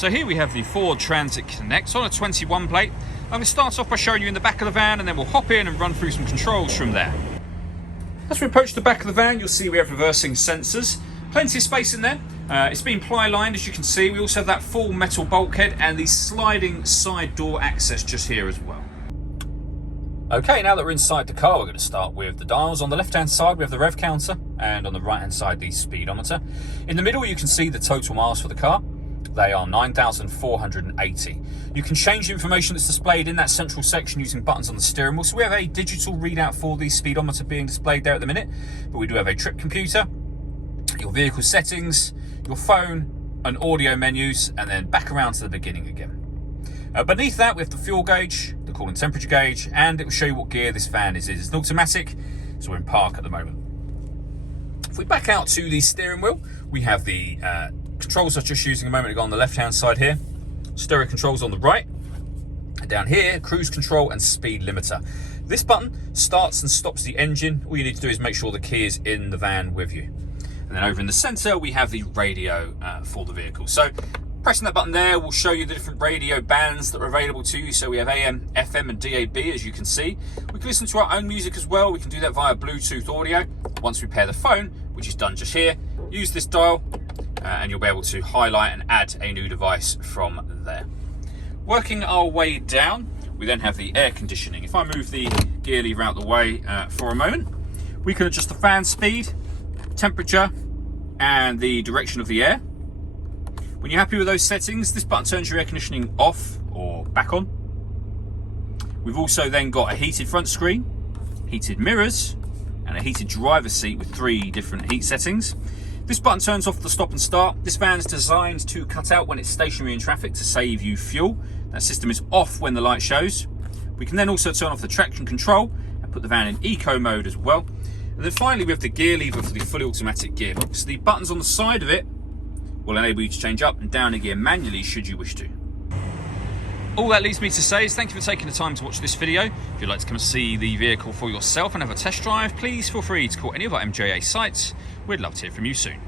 So here we have the Ford Transit Connect on a 21 plate. I'm going to start off by showing you in the back of the van, and then we'll hop in and run through some controls from there. As we approach the back of the van, you'll see we have reversing sensors. Plenty of space in there. It's been ply lined, as you can see. We also have that full metal bulkhead and the sliding side door access just here as well. Okay, now that we're inside the car, we're going to start with the dials. On the left hand side we have the rev counter, and on the right hand side the speedometer. In the middle you can see the total miles for the car. They are 9,480. You can change the information that's displayed in that central section using buttons on the steering wheel. So we have a digital readout for the speedometer being displayed there at the minute, but we do have a trip computer, your vehicle settings, your phone, and audio menus, and then back around to the beginning again. Beneath that we have the fuel gauge, the cooling temperature gauge, and it will show you what gear this van is. It's an automatic, so we're in park at the moment. If we back out to the steering wheel, we have the controls I was just using a moment ago on the left hand side here. Stereo controls on the right. And down here, cruise control and speed limiter. This button starts and stops the engine. All you need to do is make sure the key is in the van with you. And then over in the center, we have the radio for the vehicle. So pressing that button there will show you the different radio bands that are available to you. So we have AM, FM and DAB, as you can see. We can listen to our own music as well. We can do that via Bluetooth audio. Once we pair the phone, which is done just here, use this dial and you'll be able to highlight and add a new device from there. Working our way down, we then have the air conditioning. If I move the gear lever out the way for a moment, we can adjust the fan speed, temperature and the direction of the air. When you're happy with those settings, this button turns your air conditioning off or back on. We've also then got a heated front screen, heated mirrors, and a heated driver's seat with 3 different heat settings. This button turns off the stop and start. This van is designed to cut out when it's stationary in traffic to save you fuel. That system is off when the light shows. We can then also turn off the traction control and put the van in eco mode as well. And then finally we have the gear lever for the fully automatic gearbox. The buttons on the side of it will enable you to change up and down a gear manually should you wish to. All that leaves me to say is thank you for taking the time to watch this video. If you'd like to come and see the vehicle for yourself and have a test drive, please feel free to call any of our MJA sites. We'd love to hear from you soon.